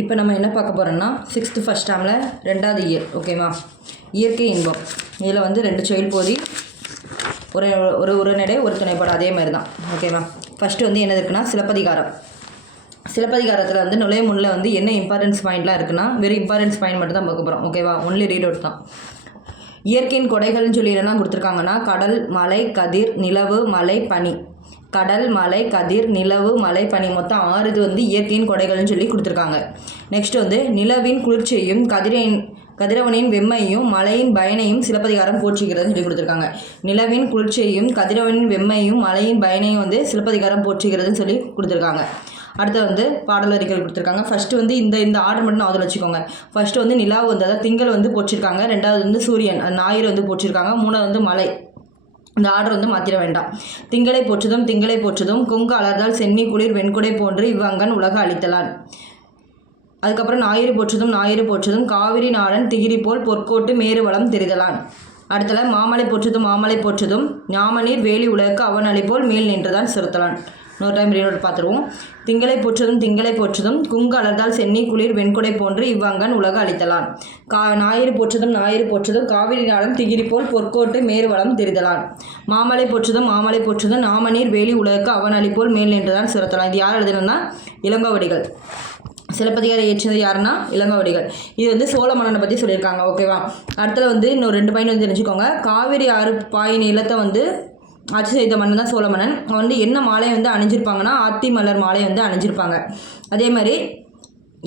இப்போ நம்ம என்ன பார்க்க போகிறோம்னா 6th ஃபஸ்ட் டேர்மில் 2வது இயர் ஓகேவா. இயற்கை இன்பம் இதில் வந்து 2 செயல் போதி ஒரு உரைநடை ஒரு துணைப்பாடு அதே மாதிரி தான் ஓகேவா. ஃபஸ்ட்டு வந்து என்ன இருக்குன்னா சிலப்பதிகாரம். சிலப்பதிகாரத்தில் வந்து நுழைய முன்னில் வந்து என்ன இம்பார்ட்டன்ஸ் பாயிண்ட்லாம் இருக்குன்னா வெறும் இம்பார்ட்டன்ஸ் பாயிண்ட் மட்டும் தான் பார்க்க போகிறோம் ஓகேவா. ஒன்லி ரீட் அவுட் தான். இயற்கையின் கொடைகள்னு சொல்லி என்னெல்லாம் கொடுத்துருக்காங்கன்னா கடல், மலை, கதிர், நிலவு, மலை, பனி. கடல், மலை, கதிர், நிலவு, மலை, பனி மொத்தம் 6 இது வந்து இயற்கையின் கொடைகள்னு சொல்லி கொடுத்துருக்காங்க. நெக்ஸ்ட் வந்து நிலவின் குளிர்ச்சியையும் கதிரவனின் வெம்மையும் மலையின் பயனையும் சிலப்பதிகாரம் போற்றுகிறதுன்னு சொல்லி கொடுத்துருக்காங்க. நிலவின் குளிர்ச்சியையும் கதிரவனின் வெம்மையும் மலையின் பயனையும் வந்து சிலப்பதிகாரம் போற்றுகிறதுன்னு சொல்லி கொடுத்துருக்காங்க. அடுத்து வந்து பாடல் வரிகள் கொடுத்துருக்காங்க. ஃபஸ்ட்டு வந்து இந்த ஆர்டர் மட்டும் அதில் வச்சுக்கோங்க. ஃபஸ்ட்டு வந்து நிலாவு வந்து அதாவது திங்கள் வந்து போச்சிருக்காங்க. 2வது வந்து சூரியன் ஞாயிறு வந்து போச்சிருக்காங்க. 3வது வந்து மலை. இந்த ஆர்டர் வந்து மாற்றிட வேண்டாம். திங்களை போற்றுதும் கொங்கு அலர்தால் சென்னி குளிர் வெண்குடை போன்று இவ்வங்கன் உலக அளித்தலான். அதுக்கப்புறம் ஞாயிறு போற்றுதும் காவிரி நாடன் திகிரி போல் பொற்கோட்டு மேறு வளம் தெரிதலான். அடுத்தல மாமலை போற்றுதும் ஞாமநீர் வேலி உலக அவன் அழி போல் மேல் நின்றுதான் சிறுத்தலான். இன்னொரு டைம் ரீடோட பார்த்துருவோம். திங்களை போற்றுதும் குங்கு அலர்தால் சென்னி குளிர் வெண்குடை போன்று இவ்வங்கன் உலக அளித்தலான். ஞாயிறு போற்றுதும் காவிரி நாடம் திகிரி போல் பொற்கோட்டு மேறு வளம் தெரிதலான். மாமலை போற்றுதும் நாமநீர் வேலி உலக அவன் அழி போல் மேல் நின்றுதான் சிறுத்தலான். இது யார் எழுதுனா இளங்கோவடிகள். சிலப்பதிகாரம் இயற்றியது யாருன்னா இளங்கோவடிகள். இது வந்து சோழ மன்னனை பற்றி சொல்லியிருக்காங்க ஓகேவா. அடுத்தது வந்து இன்னொரு 2 பாயிண்ட் வந்து தெரிஞ்சுக்கோங்க. காவிரி ஆறு பாயின் நிலத்தை வந்து ஆட்சி செய்த மன்னன் தான் சோழ மன்னன். வந்து என்ன மாலை வந்து அணிஞ்சிருப்பாங்கன்னா ஆத்தி மலர் மாலை வந்து அணிஞ்சிருப்பாங்க. அதே மாதிரி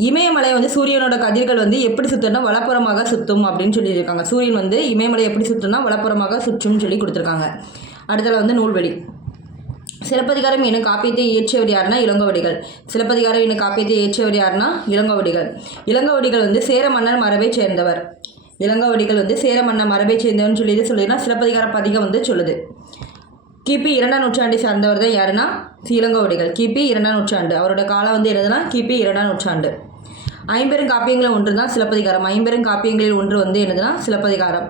இமயமலை வந்து சூரியனோட கதிர்கள் வந்து எப்படி சுற்றுனா வலப்புறமாக சுற்றும் அப்படின்னு சொல்லியிருக்காங்க. சூரியன் வந்து இமயமலை எப்படி சுற்றுனா வலப்புறமாக சுற்றும்னு சொல்லி கொடுத்துருக்காங்க. அடுத்தது வந்து நூல்வெளி. சிலப்பதிகாரம் என்னும் காப்பியத்தை இயற்றியவர் யாருன்னா இளங்கோவடிகள். இளங்கோவடிகள் வந்து சேர மன்னர் மரபை சேர்ந்தவர். சொல்லினா சிலப்பதிகார பதிகம் வந்து சொல்லுது. கிபி 2ஆம் நூற்றாண்டை சார்ந்தவர் தான் யாருன்னா இளங்கோவடிகள். கிபி 2ஆம் நூற்றாண்டு. அவரோட காலம் வந்து என்னதுன்னா கிபி 2ஆம் நூற்றாண்டு. 50 காப்பியங்களில் ஒன்று தான் சிலப்பதிகாரம். 50 காப்பியங்களில் ஒன்று வந்து என்னதுன்னா சிலப்பதிகாரம்.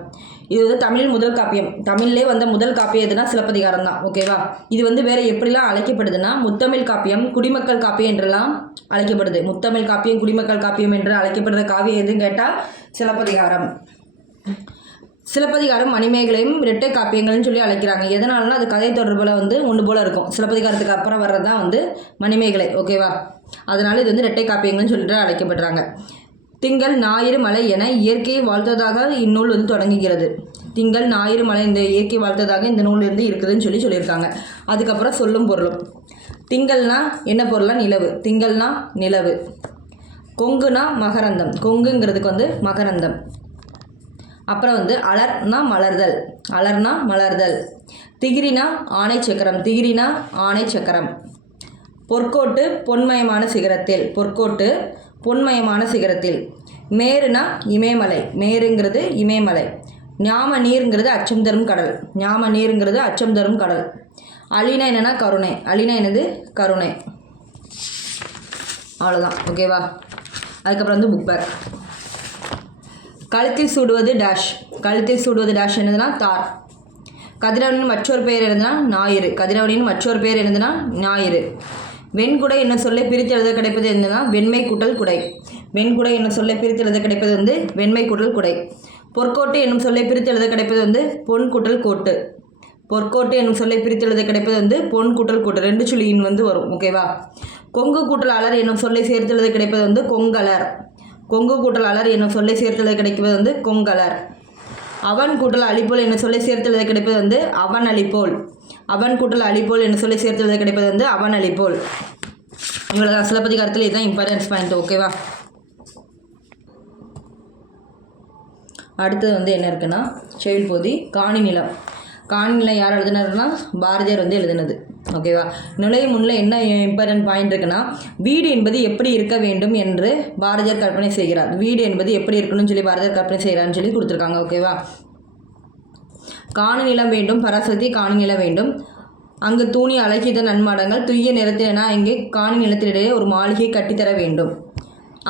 இது வந்து தமிழில் முதல் காப்பியம். தமிழ்லே வந்த முதல் காப்பியம் எதுனா சிலப்பதிகாரம் தான் ஓகேவா. இது வந்து வேற எப்படிலாம் அழைக்கப்படுதுன்னா முத்தமிழ் காப்பியம், குடிமக்கள் காப்பியம் என்றெல்லாம் அழைக்கப்படுது. முத்தமிழ் காப்பியம், குடிமக்கள் காப்பியம் என்று அழைக்கப்படுற காவியம் எதுன்னு கேட்டால் சிலப்பதிகாரம். சிலப்பதிகாரம் மணிமேகலையும் இரட்டை காப்பியங்கள்னு சொல்லி அழைக்கிறாங்க. எதனாலனா அது கதை தொடர்பில் வந்து ஒன்று போல இருக்கும். சிலப்பதிகாரத்துக்கு அப்புறம் வர்றது தான் வந்து மணிமேகலை ஓகேவா. அதனால இது வந்து இரட்டை காப்பியங்கள்னு சொல்லிட்டு அழைக்கப்படுறாங்க. திங்கள் ஞாயிறு மலை என இயற்கையை வாழ்த்ததாக இந்நூல் வந்து தொடங்குகிறது. திங்கள் ஞாயிறு மலை இந்த இயற்கை வாழ்த்ததாக இந்த நூல் வந்து இருக்குதுன்னு சொல்லியிருக்காங்க. அதுக்கப்புறம் சொல்லும் பொருளும். திங்கள்னா என்ன பொருள்னா நிலவு. திங்கள்னா நிலவு. கொங்குனா மகரந்தம். கொங்குங்கிறதுக்கு வந்து மகரந்தம். அப்புறம் வந்து அலர்னா மலர்தல். திகிரினா ஆணை சக்கரம். பொற்கோட்டு பொன்மயமான சிகரத்தில். மேருனா இமயமலை. ஞாம நீருங்கிறது அச்சம் தரும் கடல். அலினா என்னன்னா கருணை. கருணை. அவ்வளோதான் ஓகேவா. அதுக்கப்புறம் வந்து புக் பேக். கழுத்தில் சூடுவது டேஷ் என்னதுன்னா தார். கதிரவனின் மற்றொரு பெயர் என்னதுன்னா ஞாயிறு. வெண்குடை என்ன சொல்லை பிரித்து எழுத கிடைப்பது என்னன்னா வெண்மை கூட்டல் குடை. வந்து வெண்மை கூட்டல் குடை. பொற்கோட்டு என்னும் சொல்லை பிரித்து எழுத கிடைப்பது வந்து பொன் கூட்டல் கோட்டு. பொன் கூட்டல் கோட்டு 2 சுழியின் வந்து வரும் ஓகேவா. கொங்கு கூட்டல் அலர் என்னும் சொல்லை சேர்த்து எழுத கிடைப்பது வந்து கொங்கலர். கொங்கலர். அவன் கூட்டல் அழிப்போல் என்ன சொல்லை சேர்த்து எழுத கிடைப்பது வந்து அவன் அழிப்போல். அவன் அழிப்போல். இவ்வளோதான் சிலப்பதிகாரத்தில். இதுதான் இம்பார்ட்டன்ஸ் பாயிண்ட் ஓகேவா. அடுத்தது வந்து என்ன இருக்குன்னா செவில் போதி. காணி நிலம் யார் எழுதுனாருன்னா பாரதியார் வந்து எழுதுனது ஓகேவா. நுழைய முன்னில் என்ன இம்பார்ட்டன்ட் பாயிண்ட் இருக்குன்னா வீடு என்பது எப்படி இருக்க வேண்டும் என்று பாரதியார் கற்பனை செய்கிறார். வீடு என்பது எப்படி இருக்கணும்னு சொல்லி பாரதியார் கற்பனை செய்கிறான்னு சொல்லி கொடுத்துருக்காங்க ஓகேவா. காணி நிலம் வேண்டும். பராசக்தி காணி நிலம் வேண்டும். அங்கு தூணி அழகித நன்மாடங்கள் துய்ய நிறத்தினா இங்கே காணி நிலத்தினிடையே ஒரு மாளிகை கட்டித்தர வேண்டும்.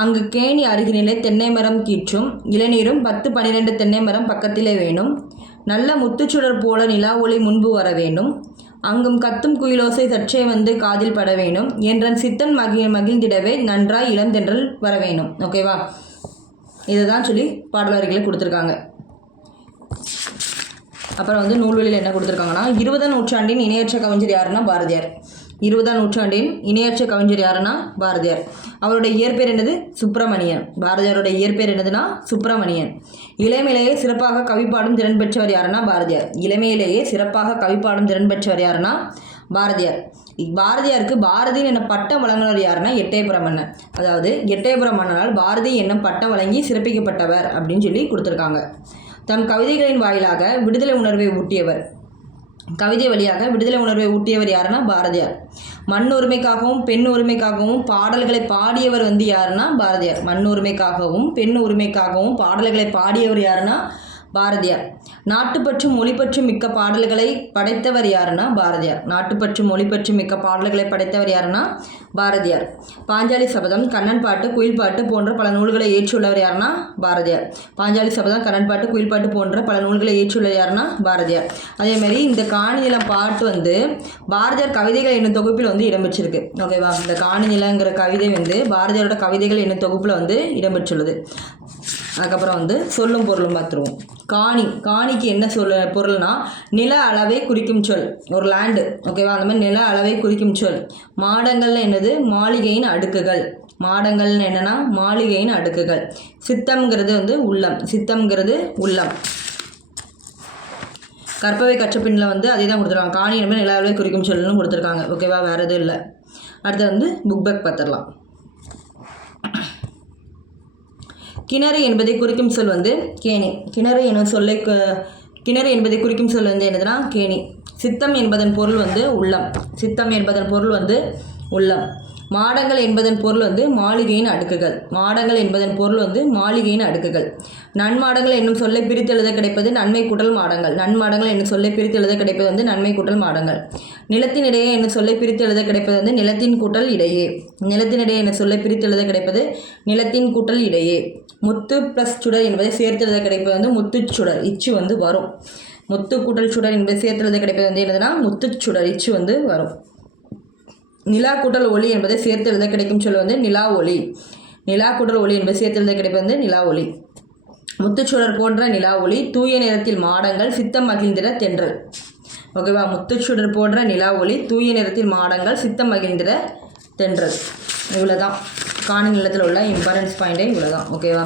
அங்கு கேணி அருகினிலே தென்னை மரம் கீற்றும் இளநீரும் 10-12 தென்னை மரம் பக்கத்திலே வேணும். நல்ல முத்துச்சுடர் போல நிலா ஒளி முன்பு வர வேண்டும். அங்கும் கத்தும் குயிலோசை சற்றே வந்து காதில் பட வேணும் என்றன் சித்தன் மகிழ்ந்திடவே நன்றாய் இளந்தென்றல் வர வேணும். ஓகேவா, இதை தான் சொல்லி பாடல் வரிகளை கொடுத்துருக்காங்க. அப்புறம் வந்து நூல்வெளியில் என்ன கொடுத்துருக்காங்கன்னா, 20ஆம் நூற்றாண்டின் இணையற்ற கவிஞர் யாருன்னா பாரதியார். 20ஆம் நூற்றாண்டின் இணையற்ற கவிஞர் யாருன்னா பாரதியார். அவருடைய இயற்பெயர் என்னது? சுப்பிரமணியன். பாரதியாருடைய இயற்பெயர் என்னதுன்னா சுப்பிரமணியன். இளமையிலேயே சிறப்பாக கவிப்பாடும் திறன் பெற்றவர் யாருன்னா பாரதியார். இளமையிலேயே சிறப்பாக கவிப்பாடும் திறன் பெற்றவர் யாருன்னா பாரதியார். பாரதியாருக்கு பாரதி என பட்டம் வழங்கினவர் யாருன்னா எட்டயபுர மன்னன். அதாவது எட்டயபுர மன்னனால் பாரதி என்னும் பட்டம் வழங்கி சிறப்பிக்கப்பட்டவர் அப்படின்னு சொல்லி கொடுத்துருக்காங்க. தம் கவிதைகளின் வாயிலாக விடுதலை உணர்வை ஊட்டியவர். கவிதை வழியாக விடுதலை உணர்வை ஊட்டியவர் யாருன்னா பாரதியார். மண் உரிமைக்காகவும் பெண் உரிமைக்காகவும் பாடல்களை பாடியவர் வந்து யாருன்னா பாரதியார். மண் உரிமைக்காகவும் பெண் உரிமைக்காகவும் பாடல்களை பாடியவர் யாருன்னா பாரதியார். நாட்டுப்பற்றும் மொழிப்பற்றும் மிக்க பாடல்களை படைத்தவர் யாருன்னா பாரதியார். நாட்டுப்பற்றும் மொழிப்பற்றும் மிக்க பாடல்களை படைத்தவர் யாருன்னா பாரதியார். பாஞ்சாலி சபதம், கண்ணன் பாட்டு, குயில் பாட்டு போன்ற பல நூல்களை ஏற்றுள்ளவர் யாருன்னா பாரதியார். பாஞ்சாலி சபதம், கண்ணன் பாட்டு, குயில் பாட்டு போன்ற பல நூல்களை ஏற்றுள்ளவர் யாருன்னா பாரதியார். அதேமாதிரி இந்த காணிநிலம் பாட்டு வந்து பாரதியார் கவிதைகள் என்னும் தொகுப்பில் வந்து இடம்பெற்றிருக்கு. ஓகேவா, இந்த காணிநிலங்கிற கவிதை வந்து பாரதியாரோட கவிதைகள் என்னும் தொகுப்பில் வந்து இடம்பெற்றுள்ளது. அதுக்கப்புறம் வந்து சொல்லும் பொருளும் பார்த்துருவோம். காணிக்கு என்ன பொருள்னா நில அளவை குறிக்கும் சொல். ஒரு லேண்டு, ஓகேவா, அந்த மாதிரி நில அளவை குறிக்கும் சொல். மாடங்கள்ல என்னது? மாளிகையின் அடுக்குகள். மாடங்கள்னு என்னன்னா மாளிகையின் அடுக்குகள். சித்தம்ங்கிறது வந்து உள்ளம். சித்தம்ங்கிறது உள்ளம். கற்பவை கற்றப்பின்ல வந்து அதே தான் கொடுத்துருக்காங்க. காணி என்பது நில அளவை குறிக்கும் சொல்லுன்னு கொடுத்துருக்காங்க. ஓகேவா, வேறு எதுவும் இல்லை. அடுத்து வந்து புக் பேக் பார்த்துடலாம். கிணறு என்பதை குறிக்கும் சொல் வந்து கேணி. கிணறு என்பதை குறிக்கும் சொல் வந்து என்னதுன்னா கேணி. சித்தம் என்பதன் பொருள் வந்து உள்ளம். சித்தம் என்பதன் பொருள் வந்து உள்ளம். மாடங்கள் என்பதன் பொருள் வந்து மாளிகையின் அடுக்குகள். மாடங்கள் என்பதன் பொருள் வந்து மாளிகையின் அடுக்குகள். நன்மாடங்கள் என்னும் சொல்லை பிரித்து எழுத கிடைப்பது நன்மை கூட்டல் மாடங்கள். நன்மாடங்கள் என்னும் சொல்லை பிரித்து எழுத கிடைப்பது வந்து நன்மை கூட்டல் மாடங்கள். நிலத்தின் இடையே என்னும் சொல்லை பிரித்து எழுத கிடைப்பது வந்து நிலத்தின் கூட்டல் இடையே. நிலத்தின் இடையே என்னும் சொல்லை பிரித்து எழுத கிடைப்பது நிலத்தின் கூட்டல் இடையே. முத்து ப்ளஸ் சுடர் என்பதை சேர்த்து எழுத கிடைப்பது வந்து முத்துச்சுடர். இச்சு வந்து வரும். முத்து கூட்டல் சுடர் என்பதை சேர்த்து எழுத கிடைப்பது வந்து என்னதுன்னா முத்துச்சுடர். இச்சு வந்து வரும். நிலா கூட்டல் ஒளி என்பதை சேர்த்து எழுத கிடைக்கும் சொல் வந்து நிலா ஒளி. நிலா கூட்டல் ஒளி என்பதை சேர்த்து எழுத கிடைப்பது வந்து நிலா ஒளி. முத்துச்சுடர் போன்ற நிலா ஒளி, தூய நிறத்தில் மாடங்கள், சித்தம் மகிழ்ந்திட தென்றல். ஓகேவா, முத்துச்சுடர் போன்ற நிலா ஒளி, தூய நிறத்தில் மாடங்கள், சித்தம் மகிழ்ந்திட தென்றல். இவ்வளோதான் காணி நிலத்தில் உள்ள இம்பார்ட்டன்ஸ் பாயிண்டே இவ்வளோதான். ஓகேவா,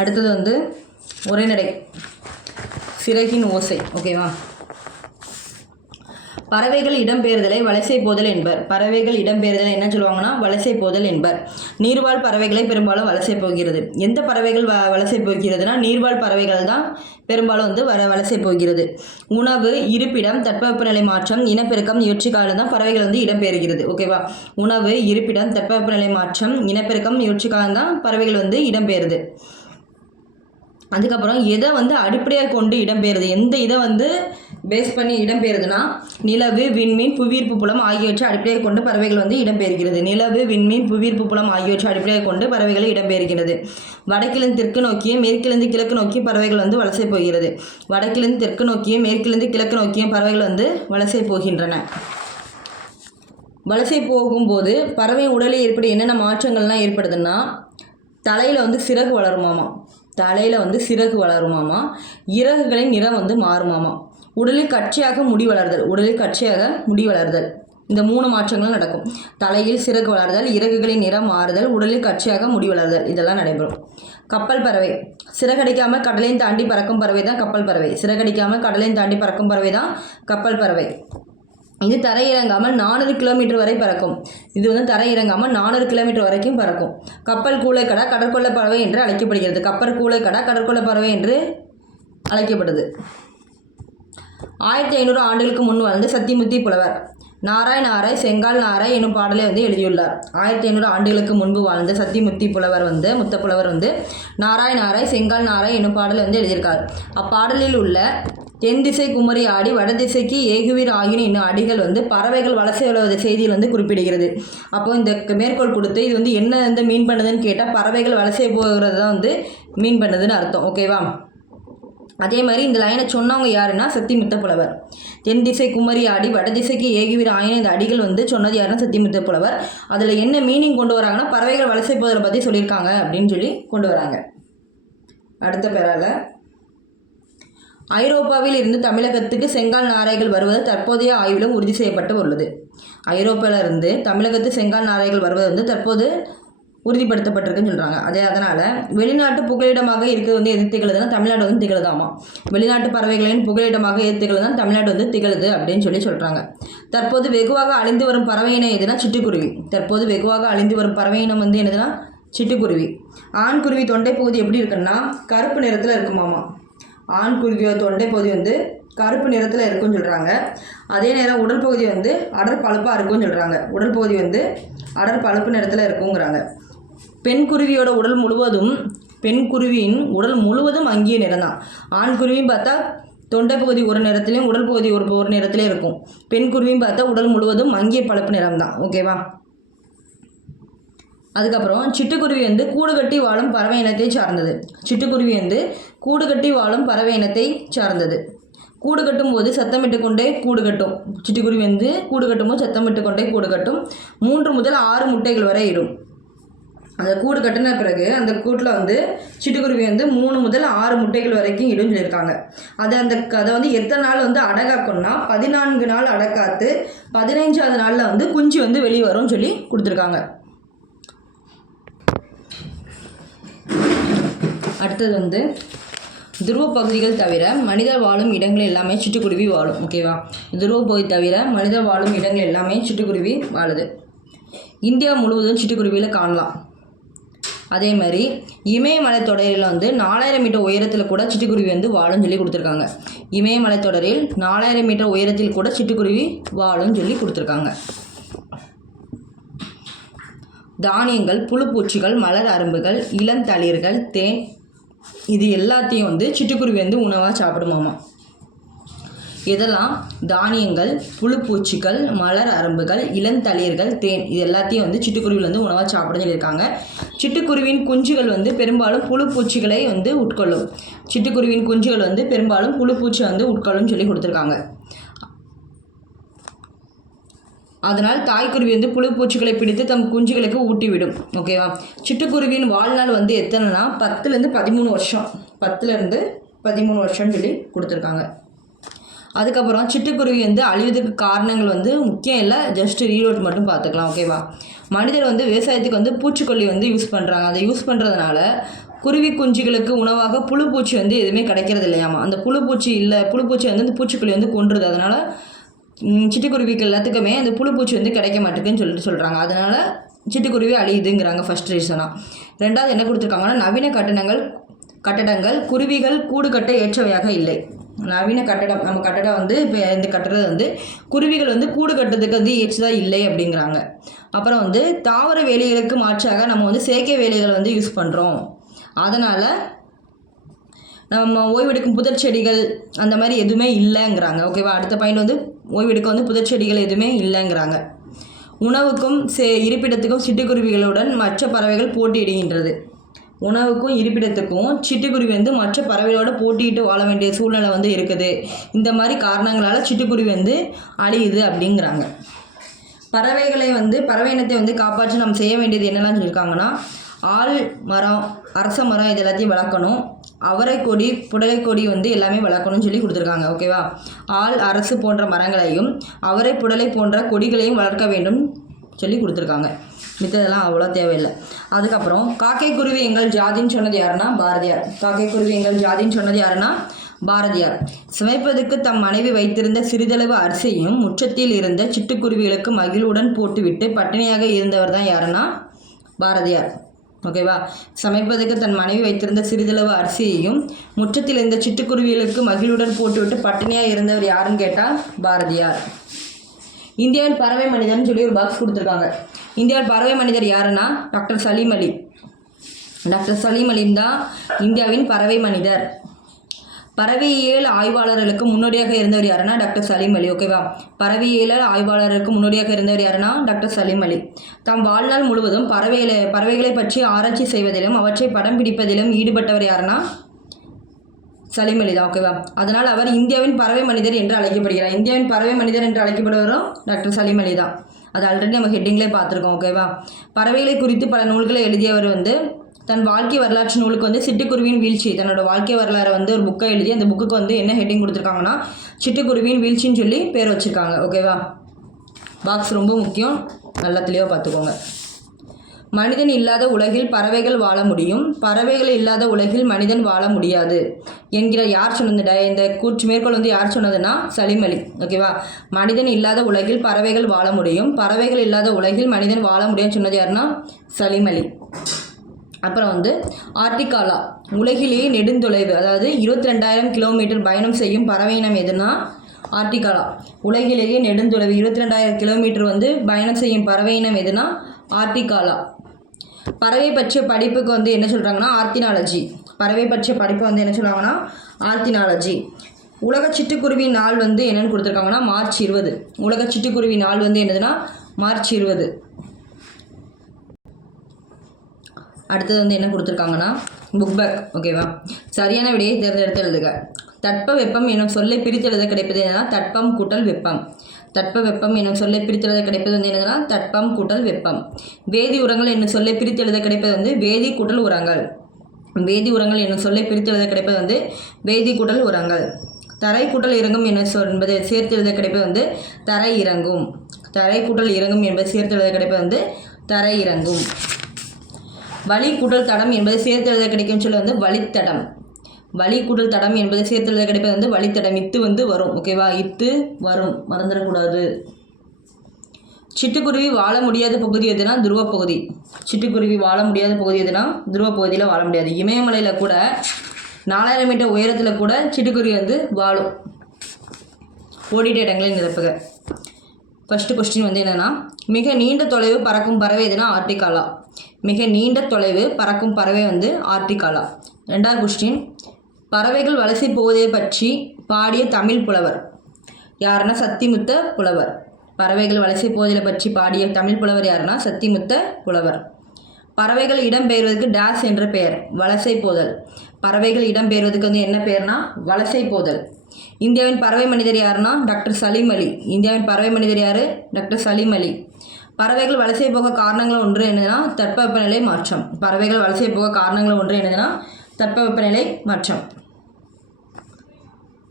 அடுத்தது வந்து உரைநடை, சிறகின் ஓசை. ஓகேவா, பறவைகள் இடம்பெயர்தலை வலசை போதல் என்பர். பறவைகள் இடம்பெயர்தலை என்ன சொல்லுவாங்கன்னா வலசை போதல் என்பர். நீர்வாழ் பறவைகளை பெரும்பாலும் வலசை போகிறது. எந்த பறவைகள் வலசை போகிறதுனா நீர்வாழ் பறவைகள் தான் பெரும்பாலும் வந்து வலசை போகிறது. உணவு, இருப்பிடம், தட்பவெப்பநிலை மாற்றம், இனப்பெருக்கம் இவற்றுக்காக தான் பறவைகள் வந்து இடம்பெயர்கிறது. ஓகேவா, உணவு, இருப்பிடம், தட்பவெப்பநிலை மாற்றம், இனப்பெருக்கம் இவற்றுக்காக தான் பறவைகள் வந்து இடம்பெயருது. அதுக்கப்புறம் எதை வந்து அடிப்படையாக கொண்டு இடம்பெயருது, எந்த இதை வந்து பேஸ் பண்ணி இடம்பெயருதுன்னா நிலவு, விண்மீன், புவியீர்ப்பு புலம் ஆகியவற்றை அடிப்படையாக கொண்டு பறவைகள் வந்து இடம்பெயர்கிறது. நிலவு, விண்மீன், புவியீர்ப்பு புலம் ஆகியவற்றை அடிப்படையாக கொண்டு பறவைகள் இடம்பெயர்கிறது. வடக்கிலிருந்து தெற்கு நோக்கிய மேற்கிலிருந்து கிழக்கு நோக்கி பறவைகள் வந்து வலசை போகிறது. வடக்கிலிருந்து தெற்கு நோக்கிய மேற்கிலிருந்து கிழக்கு நோக்கிய பறவைகள் வந்து வலசை போகின்றன. வலசை போகும்போது பறவை உடலில் ஏற்படும் என்னென்ன மாற்றங்கள்லாம் ஏற்படுதுன்னா தலையில் வந்து சிறகு வளருமாமா. தலையில் வந்து சிறகு வளருமாமா. இறகுகளின் நிறம் வந்து மாறுமாமா. உடலில் கட்சியாக முடி வளர்தல். உடலில் கட்சியாக முடி வளர்தல். இந்த 3 மாற்றங்களும் நடக்கும். தலையில் சிறகு வளர்தல், இறகுகளின் நிறம் மாறுதல், உடலில் கட்சியாக முடி வளர்தல், இதெல்லாம் நடைபெறும். கப்பல் பறவை சிறகடிக்காமல் கடலையும் தாண்டி பறக்கும் பறவை தான் கப்பல் பறவை. சிறகடிக்காமல் கடலையும் தாண்டி பறக்கும் பறவை தான் கப்பல் பறவை. இது தரையிறங்காமல் 400 கிலோமீட்டர் வரை பறக்கும். இது வந்து தரையிறங்காமல் 400 கிலோமீட்டர் வரைக்கும் பறக்கும். கப்பல் கூளைக்கடா கடற்கொள்ள பறவை என்று அழைக்கப்படுகிறது. கப்பல் கூளைக்கடா கடற்கொள்ள பறவை என்று அழைக்கப்படுது. 1500 ஆண்டுகளுக்கு முன் வாழ்ந்த சத்திமுத்தி புலவர் நாராய் செங்கால் நாராய் என்னும் பாடலை வந்து எழுதியுள்ளார். 1500 ஆண்டுகளுக்கு முன்பு வாழ்ந்த சத்திமுத்தி புலவர் வந்து முத்தப்புலவர் வந்து நாராய் செங்கால் நாராய் என்னும் பாடலை வந்து எழுதியிருக்கார். அப்பாடலில் உள்ள தென் திசை குமரி ஆடி வடதிசைக்கு ஏகுவீர் ஆகின இன்னும் அடிகள் வந்து பறவைகள் வலசை உள்ள செய்தியில் வந்து குறிப்பிடுகிறது. அப்போ இந்த மேற்கோள் கொடுத்து இது வந்து என்ன வந்து மீன் பண்ணுதுன்னு கேட்டால் பறவைகள் வலசை போகிறது தான் வந்து மீன் பண்ணுதுன்னு அர்த்தம். ஓகேவா, அதே மாதிரி இந்த லைனை சொன்னவங்க யாருன்னா சத்திமுத்த புலவர். தென் திசை குமரி ஆடி வடதிசைக்கு ஏகிவிர ஆயின இந்த அடிகள் வந்து சொன்னது யாருன்னா சத்திமுத்த புலவர். அதில் என்ன மீனிங் கொண்டு வராங்கன்னா பறவைகள் வலசை போதலை பற்றி சொல்லியிருக்காங்க அப்படின்னு சொல்லி கொண்டு வராங்க. அடுத்த பேரால ஐரோப்பாவில் இருந்து தமிழகத்துக்கு செங்கால் நாரைகள் வருவது தற்போதைய ஆய்விலும் உறுதி செய்யப்பட்டு உள்ளது. ஐரோப்பாவில் இருந்து தமிழகத்து செங்கால் நாரைகள் வருவது வந்து தற்போது உறுதிப்படுத்தப்பட்டிருக்குன்னு சொல்கிறாங்க. அதனால் வெளிநாட்டு புகலிடமாக இருக்கிறது வந்து எது திகழுதுன்னா தமிழ்நாடு வந்து திகழுதாமா. வெளிநாட்டு பறவைகளின் புகலிடமாக எது திகழுதுன்னா தமிழ்நாடு வந்து திகழுது அப்படின்னு சொல்கிறாங்க. தற்போது வெகுவாக அழிந்து வரும் பறவை இனம் எதுனா சிட்டுக்குருவி. தற்போது வெகுவாக அழிந்து வரும் பறவை இனம் வந்து என்னதுன்னா சிட்டுக்குருவி. ஆண் குருவி தொண்டை பகுதி எப்படி இருக்குன்னா கருப்பு நிறத்தில் இருக்குமாமா. ஆண் குருவியோட தொண்டை பகுதி வந்து கருப்பு நிறத்தில் இருக்குன்னு சொல்கிறாங்க. அதே நேரம் உடல் பகுதி வந்து அடர் பழுப்பாக இருக்குன்னு சொல்கிறாங்க. உடல் பகுதி வந்து அடர் பழுப்பு நிறத்தில் இருக்குங்கிறாங்க. பெண் குருவியோட உடல் முழுவதும் பெண் குருவியின் உடல் முழுவதும் அங்கேயே நிறம் தான். ஆண் குருவியும் பார்த்தா தொண்டை பகுதி ஒரு நிறத்துலையும் உடல் பகுதி ஒரு நிறத்துலேயும் இருக்கும். பெண் குருவியும் பார்த்தா உடல் முழுவதும் அங்கேயே பழுப்பு நிறம் தான். ஓகேவா? அதுக்கப்புறம் சிட்டுக்குருவி வந்து கூடு கட்டி வாழும் பறவை இனத்தை சார்ந்தது. சிட்டுக்குருவி வந்து கூடு கட்டி வாழும் பறவை இனத்தை சார்ந்தது. கூடு கட்டும் போது சத்தமிட்டு கொண்டே கூடு கட்டும். சிட்டுக்குருவி வந்து கூடு கட்டும் போது சத்தமிட்டு கொண்டே கூடு கட்டும். 3 முதல் 6 முட்டைகள் வரை இடும். அந்த கூடு கட்டின பிறகு அந்த கூட்டில் வந்து சிட்டுக்குருவி வந்து 3 முதல் 6 முட்டைகள் வரைக்கும் இடும் சொல்லியிருக்காங்க. அதை வந்து எத்தனை நாள் வந்து அடகாக்கணும்னா 14 நாள் அடக்காத்து 15ஆவது நாளில் வந்து குஞ்சு வந்து வெளியே வரும்னு சொல்லி கொடுத்துருக்காங்க. அடுத்தது வந்து துருவ பகுதிகள் தவிர மனிதர் வாழும் இடங்கள் எல்லாமே சிட்டுக்குருவி வாழும். ஓகேவா? துருவ பகுதி தவிர மனிதர் வாழும் இடங்கள் எல்லாமே சிட்டுக்குருவி வாழுது. இந்தியா முழுவதும் சிட்டுக்குருவியில் காணலாம். அதே மாதிரி இமயமலை தொடரில் வந்து 4000 மீட்டர் உயரத்தில் கூட சிட்டுக்குருவி வந்து வாழும்னு சொல்லி கொடுத்துருக்காங்க. இமயமலை தொடரில் 4000 மீட்டர் உயரத்தில் கூட சிட்டுக்குருவி வாழும்னு சொல்லி கொடுத்துருக்காங்க. தானியங்கள், புழுப்பூச்சிகள், மலர் அரும்புகள், இளந்தளிர்கள், தேன் இது எல்லாத்தையும் வந்து சிட்டுக்குருவி வந்து உணவாக சாப்பிடுமாமா. இதெல்லாம் தானியங்கள், புழுப்பூச்சிகள், மலர் அரும்புகள், இளந்தளிர்கள், தேன் இது எல்லாத்தையும் வந்து சிட்டுக்குருவியில் வந்து உணவாக சாப்பிடுன்னு சொல்லியிருக்காங்க. சிட்டுக்குருவின் குஞ்சுகள் வந்து பெரும்பாலும் புழுப்பூச்சிகளை வந்து உட்கொள்ளும். சிட்டுக்குருவின் குஞ்சுகள் வந்து பெரும்பாலும் புழுப்பூச்சி வந்து உட்கொள்ளும் சொல்லி கொடுத்துருக்காங்க. அதனால் தாய்க்குருவி வந்து புழுப்பூச்சிகளை பிடித்து தம் குஞ்சுகளுக்கு ஊட்டிவிடும். ஓகேவா? சிட்டுக்குருவியின் வாழ்நாள் வந்து எத்தனைனா 10லேருந்து 13 வருஷம். 10லேருந்து 13 வருஷம்னு சொல்லி கொடுத்துருக்காங்க. அதுக்கப்புறம் சிட்டுக்குருவி வந்து அழிவதுக்கு காரணங்கள் வந்து முக்கியம் இல்லை, ஜஸ்ட் ரீலோட் மட்டும் பார்த்துக்கலாம். ஓகேவா? மனிதர் வந்து விவசாயத்துக்கு வந்து பூச்சிக்கொல்லி வந்து யூஸ் பண்ணுறாங்க. அதை யூஸ் பண்ணுறதுனால குருவி குஞ்சுகளுக்கு உணவாக புழுப்பூச்சி வந்து எதுவுமே கிடைக்கிறது இல்லையாமா. அந்த புழுப்பூச்சி வந்து அந்த பூச்சிக்கொல்லி வந்து கொன்றுது. அதனால் சிட்டுக்குருவிக்கு எல்லாத்துக்குமே அந்த புழுப்பூச்சி வந்து கிடைக்க மாட்டேங்குன்னு சொல்கிறாங்க. அதனால் சிட்டுக்குருவி அழியுதுங்கிறாங்க ஃபஸ்ட் ரீசனாக. ரெண்டாவது என்ன கொடுத்துருக்காங்கன்னா நவீன கட்டடங்கள் குருவிகள் கூடு கட்ட ஏற்றவையாக இல்லை. நவீன கட்டடம் நம்ம கட்டடம் வந்து இப்போ இந்த கட்டடம் வந்து குருவிகள் வந்து கூடு கட்டுறதுக்கு வந்து ஏற்றதாக இல்லை அப்படிங்கிறாங்க. அப்புறம் வந்து தாவர வேலைகளுக்கு மாற்றாக நம்ம வந்து செயற்கை வேலைகளை வந்து யூஸ் பண்ணுறோம். அதனால் நம்ம ஓய்வெடுக்கும் புதர் செடிகள் அந்த மாதிரி எதுவுமே இல்லைங்கிறாங்க. ஓகேவா? அடுத்த பாயிண்ட் வந்து ஓய்வெடுக்க வந்து புதர் செடிகள் எதுவுமே இல்லைங்கிறாங்க. உணவுக்கும் இருப்பிடத்துக்கும் சிட்டுக்குருவிகளுடன் மற்ற பறவைகள் போட்டியிடுகின்றது. உணவுக்கும் இருப்பிடத்துக்கும் சிட்டுக்குருவி வந்து மற்ற பறவைகளோட போட்டியிட்டு வாழ வேண்டிய சூழ்நிலை வந்து இருக்குது. இந்த மாதிரி காரணங்களால் சிட்டுக்குருவி வந்து அழியுது அப்படிங்கிறாங்க. பறவைகளை வந்து பறவை இனத்தை வந்து காப்பாற்றி நம்ம செய்ய வேண்டியது என்னெல்லாம் சொல்லியிருக்காங்கன்னா ஆள் மரம், அரச மரம் இது எல்லாத்தையும் வளர்க்கணும். அவரை கொடி, புடலை கொடி வந்து எல்லாமே வளர்க்கணும்னு சொல்லி கொடுத்துருக்காங்க. ஓகேவா? ஆள், அரசு போன்ற மரங்களையும் அவரை, புடலை போன்ற கொடிகளையும் வளர்க்க வேண்டும் சொல்லி கொடுத்துருக்காங்க. மித்ததெல்லாம் அவ்வளோ தேவையில்லை. அதுக்கப்புறம் காக்கை குருவி எங்கள் ஜாதின்னு சொன்னது யாருன்னா பாரதியார். காக்கை குருவி எங்கள் ஜாதின்னு சொன்னது யாருன்னா பாரதியார். சமைப்பதற்கு தம் மனைவி வைத்திருந்த சிறிதளவு அரிசியையும் முற்றத்தில் இருந்த சிட்டுக்குருவிகளுக்கு மகிழ்வுடன் போட்டுவிட்டு பட்டினியாக இருந்தவர் தான் யாருன்னா பாரதியார். ஓகேவா? சமைப்பதற்கு தன் மனைவி வைத்திருந்த சிறிதளவு அரிசியையும் முற்றத்தில் இருந்த சிட்டுக்குருவிகளுக்கு மகிழ்வுடன் போட்டுவிட்டு பட்டினியாக இருந்தவர் யாருன்னு கேட்டால் பாரதியார். இந்தியாவின் பறவை மனிதர்னு சொல்லி ஒரு பாக்ஸ் கொடுத்துருக்காங்க. இந்தியாவில் பறவை மனிதர் யாருன்னா டாக்டர் சலீம் அலி. டாக்டர் சலீம் அலி தான் இந்தியாவின் பறவை மனிதர். பறவையியல் ஆய்வாளர்களுக்கு முன்னோடியாக இருந்தவர் யாருன்னா டாக்டர் சலீம் அலி. ஓகேவா? பறவையியல் ஆய்வாளருக்கு முன்னோடியாக இருந்தவர் யாருன்னா டாக்டர் சலீம் அலி. தம் வாழ்நாள் முழுவதும் பறவைகளை பற்றி ஆராய்ச்சி செய்வதிலும் அவற்றை படம் பிடிப்பதிலும் ஈடுபட்டவர் யாருன்னா சலீம் அலி தான். ஓகேவா? அதனால் அவர் இந்தியாவின் பறவை மனிதர் என்று அழைக்கப்படுகிறார். இந்தியாவின் பறவை மனிதர் என்று அழைக்கப்படுவரும் டாக்டர் சலீம் அலி தான். அது ஆல்ரெடி நம்ம ஹெட்டிங்லேயே பார்த்துருக்கோம். ஓகேவா? பறவைகளை குறித்து பல நூல்களை எழுதியவர் வந்து தன் வாழ்க்கை வரலாற்று நூலுக்கு வந்து சிட்டுக்குருவியின் வீழ்ச்சி, தன்னோட வாழ்க்கை வரலாறு வந்து ஒரு புக்கை எழுதி அந்த புக்குக்கு வந்து என்ன ஹெட்டிங் கொடுத்துருக்காங்கன்னா சிட்டுக்குருவியின் வீழ்ச்சின்னு சொல்லி பேர் வச்சுருக்காங்க. ஓகேவா? பாக்ஸ் ரொம்ப முக்கியம், நல்லா தெளிவாக பார்த்துக்கோங்க. மனிதன் இல்லாத உலகில் பறவைகள் வாழ முடியும், பறவைகள் இல்லாத உலகில் மனிதன் வாழ முடியாது என்கிற யார் சொன்னது? இந்த கூற்று மேற்கோள் வந்து யார் சொன்னதுன்னா சலீம் அலி. ஓகேவா? மனிதன் இல்லாத உலகில் பறவைகள் வாழ முடியும், பறவைகள் இல்லாத உலகில் மனிதன் வாழ முடியும்னு சொன்னது யாருன்னா சலீம் அலி. அப்புறம் வந்து ஆர்டிகாலா, உலகிலேயே நெடுந்தொலைவு, அதாவது 22,000 கிலோமீட்டர் பயணம் செய்யும் பறவை இனம் எதுனா ஆர்டிகாலா. உலகிலேயே நெடுந்தொலைவு 22,000 கிலோமீட்டர் வந்து பயணம் செய்யும் பறவை இனம் எதுனா ஆர்டிகாலா. பறவை பற்றிய படிப்புக்கு வந்து என்ன சொல்கிறாங்கன்னா ஆர்த்தினாலஜி. பறவை பற்றிய படிப்பை வந்து என்ன சொல்கிறாங்கன்னா ஆர்த்தினாலஜி. உலக சிட்டுக்குருவி நாள் வந்து என்னென்னு கொடுத்துருக்காங்கன்னா மார்ச் 20. உலக சிட்டுக்குருவி நாள் வந்து என்னதுன்னா மார்ச் 20. அடுத்தது வந்து என்ன கொடுத்துருக்காங்கன்னா புக் பேக். ஓகேவா? சரியான விடையை தேர்ந்தெடுத்து எழுதுக. தட்ப வெப்பம் எனும் சொல்லை பிரித்தெழுத கிடைப்பது என்னன்னா தட்பம் கூட்டல் வெப்பம். தட்ப வெப்பம் என்னும் சொல்லை பிரித்தெழுத கிடைப்பது வந்து என்னதுன்னா தட்பம் கூட்டல் வெப்பம். வேதி உரங்கள் என்னும் சொல்லை பிரித்தெழுத கிடைப்பது வந்து வேதி கூட்டல் உரங்கள். வேதி உரங்கள் என்னும் சொல்லை பிரித்தெழுத கிடைப்பது வந்து வேதி கூட்டல் உரங்கள். தரை கூட்டல் இறங்கும் என்பது சேர்த்தெழுத கிடைப்பது வந்து தரை இறங்கும். தரை கூட்டல் இறங்கும் என்பது சேர்த்தெழுத கிடைப்பது வந்து தரை இறங்கும். வழி கூட்டல் தடம் என்பது சேர்த்தெழுத கிடைக்கும் சொல்ல வந்து வழித்தடம். வழி கூட்டல் தடம் என்பது சேர்த்தெழுத கிடைப்பது வந்து வழித்தடம். இத்து வந்து வரும். ஓகேவா? இத்து வரும், மறந்துடக்கூடாது. சிட்டுக்குருவி வாழ முடியாத பகுதி எதுனா துருவ பகுதி. சிட்டுக்குருவி வாழ முடியாத பகுதி எதுனா துருவ பகுதியில் வாழ முடியாது. இமயமலையில் கூட 4000 மீட்டர் உயரத்தில் கூட சிட்டுக்குருவி வந்து வாழும். ஓடிட்ட இடங்களை நிரப்புக. ஃபஸ்ட்டு கொஸ்டின் வந்து என்னென்னா மிக நீண்ட தொலைவு பறக்கும் பறவை எதுனா ஆர்டிகாலா. மிக நீண்ட தொலைவு பறக்கும் பறவை வந்து ஆர்டிகாலா. ரெண்டாவது கொஸ்டின் பறவைகள் வலசை போவதை பற்றி பாடிய தமிழ் புலவர் யாருன்னா சத்திமுத்த புலவர். பறவைகள் வலசை போவதை பற்றி பாடிய தமிழ் புலவர் யாருன்னா சத்திமுத்த புலவர். பறவைகள் இடம்பெயர்வதற்கு டேஸ் என்ற பெயர் வலசை போதல். பறவைகள் இடம்பெயர்வதற்கு வந்து என்ன பெயர்னா வலசை போதல். இந்தியாவின் பறவை மனிதர் யாருன்னா டாக்டர் சலீம் அலி. இந்தியாவின் பறவை மனிதர் யார்? டாக்டர் சலீம் அலி. பறவைகள் வலசை போக காரணங்கள் ஒன்று என்னதுன்னா தட்பவெப்பநிலை மாற்றம். பறவைகள் வலசை போக காரணங்கள் ஒன்று என்னதுன்னா தட்பவெப்பநிலை மாற்றம்.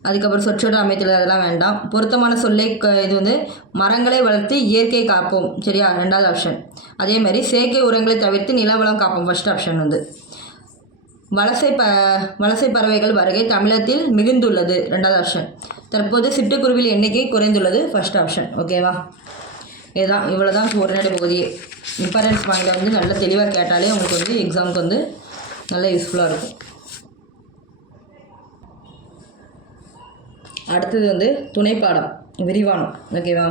அதுக்கப்புறம் சொற்றொடர் அமைத்தல் அதெல்லாம் வேண்டாம். பொருத்தமான சொல்லை இது வந்து மரங்களை வளர்த்து இயற்கையை காப்போம். சரியா? ரெண்டாவது ஆப்ஷன். அதே மாதிரி செயற்கை உரங்களை தவிர்த்து நிலவளம் காப்போம். ஃபர்ஸ்ட் ஆப்ஷன் வந்து வலசை பறவைகள் வருகை தமிழகத்தில் மிகுந்துள்ளது. ரெண்டாவது ஆப்ஷன். தற்போது சிட்டுக்குருவியில் எண்ணிக்கை குறைந்துள்ளது. First option. ஓகேவா? இதுதான், இவ்வளோ தான் உரைநடை பகுதியே. இம்பார்ட்டன்ஸ் பாயிண்ட்டை வந்து நல்லா தெளிவாக கேட்டாலே உங்களுக்கு வந்து எக்ஸாமுக்கு வந்து நல்லா யூஸ்ஃபுல்லாக இருக்கும். அடுத்தது வந்து துணைப்பாடம் விரிவானம். ஓகேவா?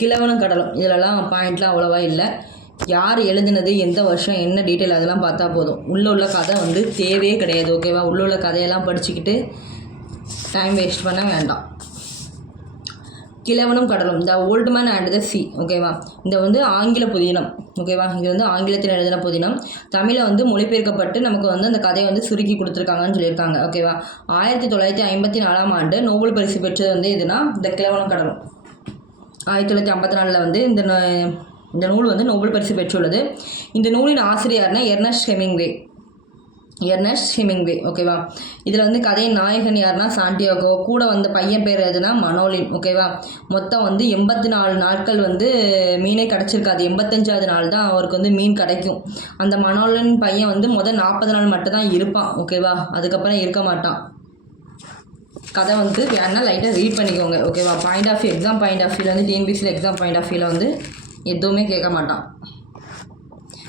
கிழவனும் கடலும் இதிலலாம் பாயிண்ட்லாம் அவ்வளோவா இல்லை. யார் எழுதுனது, எந்த வருஷம், என்ன டீட்டெயில் அதெல்லாம் பார்த்தா போதும். உள்ள கதை வந்து தேவையே கிடையாது. ஓகேவா? உள்ள கதையெல்லாம் படிச்சுக்கிட்டு டைம் வேஸ்ட் பண்ண வேண்டாம். கிழவனும் கடலும் த old man and the C. ஓகேவா? இந்த வந்து ஆங்கில புதினம். ஓகேவா? இது வந்து ஆங்கிலத்தில் எழுதின புதினம். தமிழில் வந்து மொழிபெயர்க்கப்பட்டு நமக்கு வந்து அந்த கதையை வந்து சுருக்கி கொடுத்துருக்காங்கன்னு சொல்லியிருக்காங்க. ஓகேவா? 1954ஆம் ஆண்டு நோபல் பரிசு பெற்றது வந்து எதுனா இந்த கிழவனும் கடலும். 1954 வந்து இந்த நூல் வந்து நோபல் பரிசு பெற்றுள்ளது. இந்த நூலின் ஆசிரியர்னா எர்னஸ்ட் ஹெமிங்வே. ஓகேவா? இதில் வந்து கதையின் நாயகன் யாருன்னா சாண்டியாகோ. கூட வந்த பையன் பேர் எதுனா மனோலின். ஓகேவா? மொத்தம் வந்து 84 நாட்கள் வந்து மீனே கிடச்சிருக்காது. 85வது நாள் தான் அவருக்கு வந்து மீன் கிடைக்கும். அந்த மனோலின் பையன் வந்து 40 நாள் மட்டும்தான் இருப்பான். ஓகேவா? அதுக்கப்புறம் இருக்க மாட்டான். கதை வந்து வேணா லைட்டாக ரீட் பண்ணிக்கோங்க. ஓகேவா? Point of view, exam point of வியூவில் வந்து டிஎன்பிசியில் எக்ஸாம் பாயிண்ட் ஆஃப் வியூவில் வந்து எதுவுமே கேட்க மாட்டான்.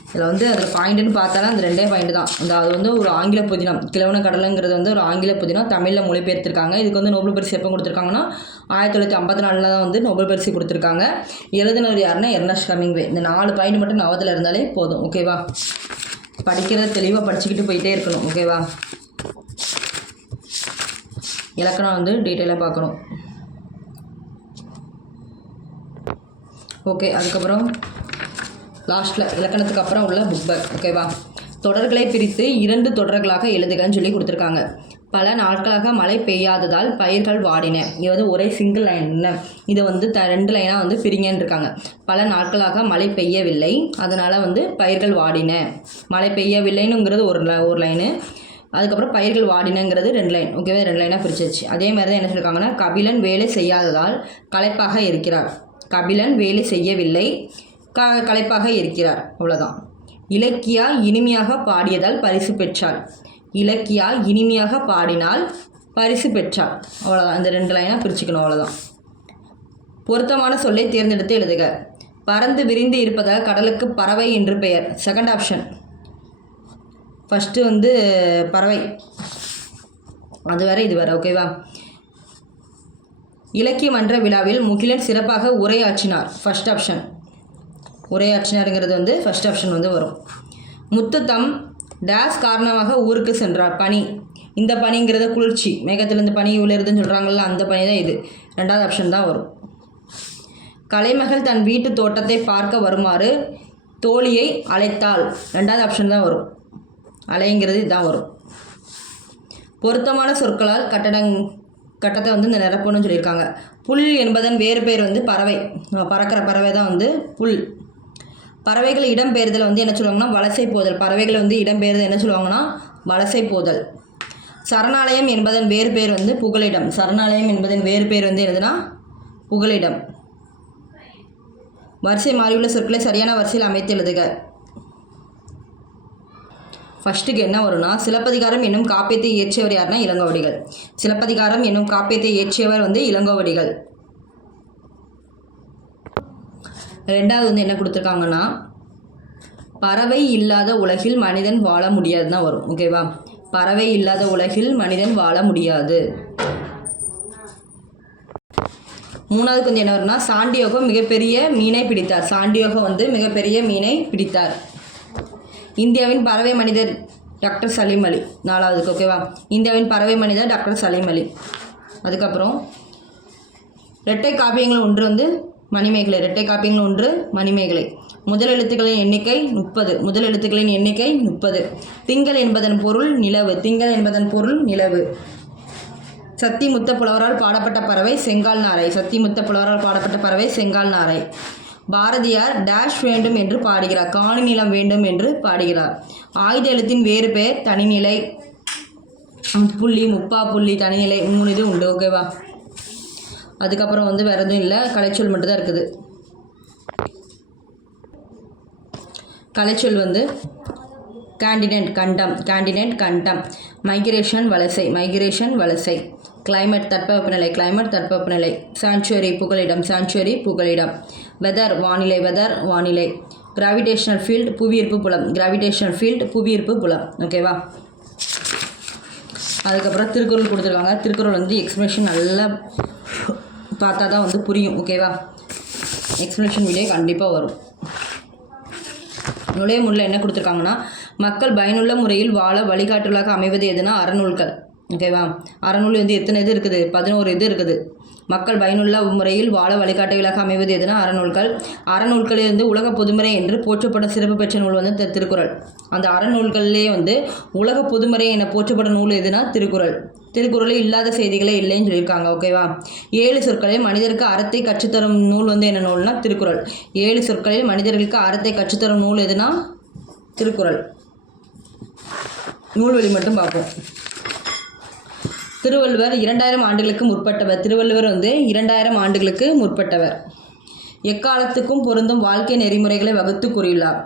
இதில் வந்து அதில் பாயிண்ட்டுன்னு பார்த்தாலும் அந்த 2 பாயிண்ட் தான். அது வந்து ஒரு ஆங்கில புதினம். கிழவன கடலுங்கிறது வந்து ஒரு ஆங்கில புதினம். தமிழில் மொழிபெயர்த்திருக்காங்க. இதுக்கு வந்து நோபல் பரிசு எப்போ கொடுத்துருக்காங்கன்னா 1954 தான் வந்து நோபல் பரிசு கொடுத்துருக்காங்க. எழுதினவர் யாருன்னா எர்னஸ்ட் ஹெமிங்வே. இந்த 4 பாயிண்ட் மட்டும் ஞாபகத்தில் இருந்தாலே போதும். ஓகேவா? படிக்கிறத தெளிவாக படிச்சுக்கிட்டு போயிட்டே இருக்கணும். ஓகேவா? இலக்கணம் வந்து டீட்டெயிலாக பார்க்கணும். ஓகே, அதுக்கப்புறம் லாஸ்ட்டில் இலக்கணத்துக்கு அப்புறம் உள்ள புக் பேக். ஓகேவா? தொடர்களை பிரித்து 2 தொடர்களாக எழுதுகன்னு சொல்லி கொடுத்துருக்காங்க. பல நாட்களாக மழை பெய்யாததால் பயிர்கள் வாடின. இது வந்து ஒரே சிங்கிள் லைன். இதை வந்து 2 லைனாக வந்து பிரிங்கன்னு இருக்காங்க. பல நாட்களாக மழை பெய்யவில்லை, அதனால் வந்து பயிர்கள் வாடின. மழை பெய்யவில்லைனுங்கிறது ஒரு லைனு, அதுக்கப்புறம் பயிர்கள் வாடினங்கிறது 2 லைன். ஓகேவா, 2 லைனாக பிரிச்சிருச்சு. அதே மாதிரி தான் என்ன சொல்லியிருக்காங்கன்னா, கபிலன் வேலை செய்யாததால் களைப்பாக இருக்கிறார். கபிலன் வேலை செய்யவில்லை, களைப்பாக இருக்கிறார். அவ்வளோதான். இலக்கியா இனிமையாக பாடியதால் பரிசு பெற்றாள். இலக்கியா இனிமையாக பாடினால் பரிசு பெற்றாள். அவ்வளோதான். இந்த 2 லைனாக பிரிச்சுக்கணும். அவ்வளோதான். பொருத்தமான சொல்லை தேர்ந்தெடுத்து எழுதுக. பறந்து விரிந்து இருப்பதாக கடலுக்கு பறவை என்று பெயர். Second option. ஃபஸ்ட்டு வந்து பறவை, அது வேற இது வேற. ஓகேவா. இலக்கிய மன்ற விழாவில் முகிலன் சிறப்பாக உரையாற்றினார். First option. உரையாற்றினாருங்கிறது வந்து ஃபஸ்ட் ஆப்ஷன் வந்து வரும். முத்துத்தம் டேஸ் காரணமாக ஊருக்கு சென்றார். பனி. இந்த பனிங்கிறது குளிர்ச்சி, மேகத்திலிருந்து பனி விழுறதுன்னு சொல்கிறாங்கல்ல, அந்த பனி தான் இது. 2வது ஆப்ஷன் தான் வரும். கலைமகள் தன் வீட்டு தோட்டத்தை பார்க்க வருமாறு தோழியை அழைத்தாள். 2வது ஆப்ஷன் தான் வரும். அலைங்கிறது இதுதான் வரும். பொருத்தமான சொற்களால் கட்டத்தை வந்து இந்த நிரப்பணும்னு சொல்லியிருக்காங்க. புல் என்பதன் வேறு பெயர் வந்து பறவை. பறக்கிற பறவை தான் வந்து புல். பறவைகள் இடம்பெயர்தல் வந்து என்ன சொல்லுவாங்கன்னா வலசை போதல். பறவைகள் வந்து இடம்பெயர்தல் என்ன சொல்லுவாங்கன்னா வலசை போதல். சரணாலயம் என்பதன் வேறு பெயர் வந்து புகலிடம். சரணாலயம் என்பதன் வேறு பெயர் வந்து என்னதுன்னா புகலிடம். வரிசை மாறியுள்ள சொற்களை சரியான வரிசையில் அமைத்து எழுதுக. ஃபஸ்ட்டுக்கு என்ன வரும்னா, சிலப்பதிகாரம் என்னும் காப்பியத்தை இயற்றியவர் யாருன்னா இளங்கோவடிகள். சிலப்பதிகாரம் என்னும் காப்பியத்தை இயற்றியவர் வந்து இளங்கோவடிகள். 2வது வந்து என்ன கொடுத்துருக்காங்கன்னா, பறவை இல்லாத உலகில் மனிதன் வாழ முடியாது தான் வரும். ஓகேவா. பறவை இல்லாத உலகில் மனிதன் வாழ முடியாது. 3வதுக்கு வந்து என்ன வரும்னா, சாண்டியோகோ மிகப்பெரிய மீனை பிடித்தார். சாண்டியோகோ வந்து மிகப்பெரிய மீனை பிடித்தார். இந்தியாவின் பறவை மனிதர் டாக்டர் சலீம் அலி. 4வதுக்கு. ஓகேவா. இந்தியாவின் பறவை மனிதர் டாக்டர் சலீம் அலி. அதுக்கப்புறம் இரட்டை காப்பியங்கள் ஒன்று வந்து மணிமேகலை. இரட்டை காப்பியங்கள் ஒன்று மணிமேகலை. முதல் எழுத்துக்களின் எண்ணிக்கை 30. முதல் எழுத்துக்களின் எண்ணிக்கை 30. திங்கள் என்பதன் பொருள் நிலவு. திங்கள் என்பதன் பொருள் நிலவு. சத்தி முத்த புலவரால் பாடப்பட்ட பறவை செங்கால் நாரை. சத்தி முத்த புலவரால் பாடப்பட்ட பறவை செங்கால் நாரை. பாரதியார் டேஷ் வேண்டும் என்று பாடுகிறார். காணி நிலம் வேண்டும் என்று பாடுகிறார். ஆயுத எழுத்தின் வேறு பெயர் தனிநிலை, புள்ளி, முப்பா புள்ளி, தனிநிலை, 3 இது உண்டு. ஓகேவா. அதுக்கப்புறம் வந்து வேறு எதுவும் இல்லை, கலைச்சொல் மட்டும்தான் இருக்குது. கலைச்சொல் வந்து கேண்டினென்ட் கண்டம். கேண்டினென்ட் கண்டம். மைக்ரேஷன் வலசை. மைக்ரேஷன் வலசை. கிளைமேட் தட்பவெப்பநிலை. கிளைமேட் தட்பவெப்பநிலை. சாங்சுவரி புகலிடம். சாங்சுவரி புகலிடம். வெதர் வானிலை. வெதர் வானிலை. கிராவிடேஷனல் ஃபீல்டு புவியீர்ப்பு புலம். கிராவிடேஷனல் ஃபீல்டு புவியீர்ப்பு புலம். ஓகேவா. அதுக்கப்புறம் திருக்குறள் கொடுத்துருக்காங்க. திருக்குறள் வந்து எக்ஸ்பிளேஷன் நல்லா பார்த்தா தான் வந்து புரியும். ஓகேவா. எக்ஸ்பிளேஷன் வீடியோ கண்டிப்பாக வரும். நுழைய முறையில் என்ன கொடுத்துருக்காங்கன்னா, மக்கள் பயனுள்ள முறையில் வாழ வழிகாட்டுதலாக அமைவது எதுனா அறநூல்கள். ஓகேவா. அறநூல் வந்து எத்தனை இது இருக்குது? 11 இது இருக்குது. மக்கள் பயனுள்ள முறையில் வாழ வழிகாட்டுதலாக அமைவது எதுனா அறநூல்கள். அறநூல்களிலிருந்து உலக பொதுமறை என்று போற்றப்பட்ட சிறப்பு பெற்ற நூல் வந்து திருக்குறள். அந்த அறநூல்களிலே வந்து உலக பொதுமறை என போற்றப்பட்ட நூல் எதுனா திருக்குறள். திருக்குறளில் இல்லாத செய்திகளே இல்லைன்னு சொல்லியிருக்காங்க. ஓகேவா. 7 சொற்களில் மனிதருக்கு அறத்தை கற்றுத்தரும் நூல் வந்து என்ன நூல்னா திருக்குறள். 7 சொற்களில் மனிதர்களுக்கு அறத்தை கற்றுத்தரும் நூல் எதுனா திருக்குறள். நூல்வழி மட்டும் பார்ப்போம். திருவள்ளுவர் 2000 ஆண்டுகளுக்கு முற்பட்டவர். திருவள்ளுவர் வந்து 2000 ஆண்டுகளுக்கு முற்பட்டவர். எக்காலத்துக்கும் பொருந்தும் வாழ்க்கை நெறிமுறைகளை வகுத்து கூறியுள்ளார்.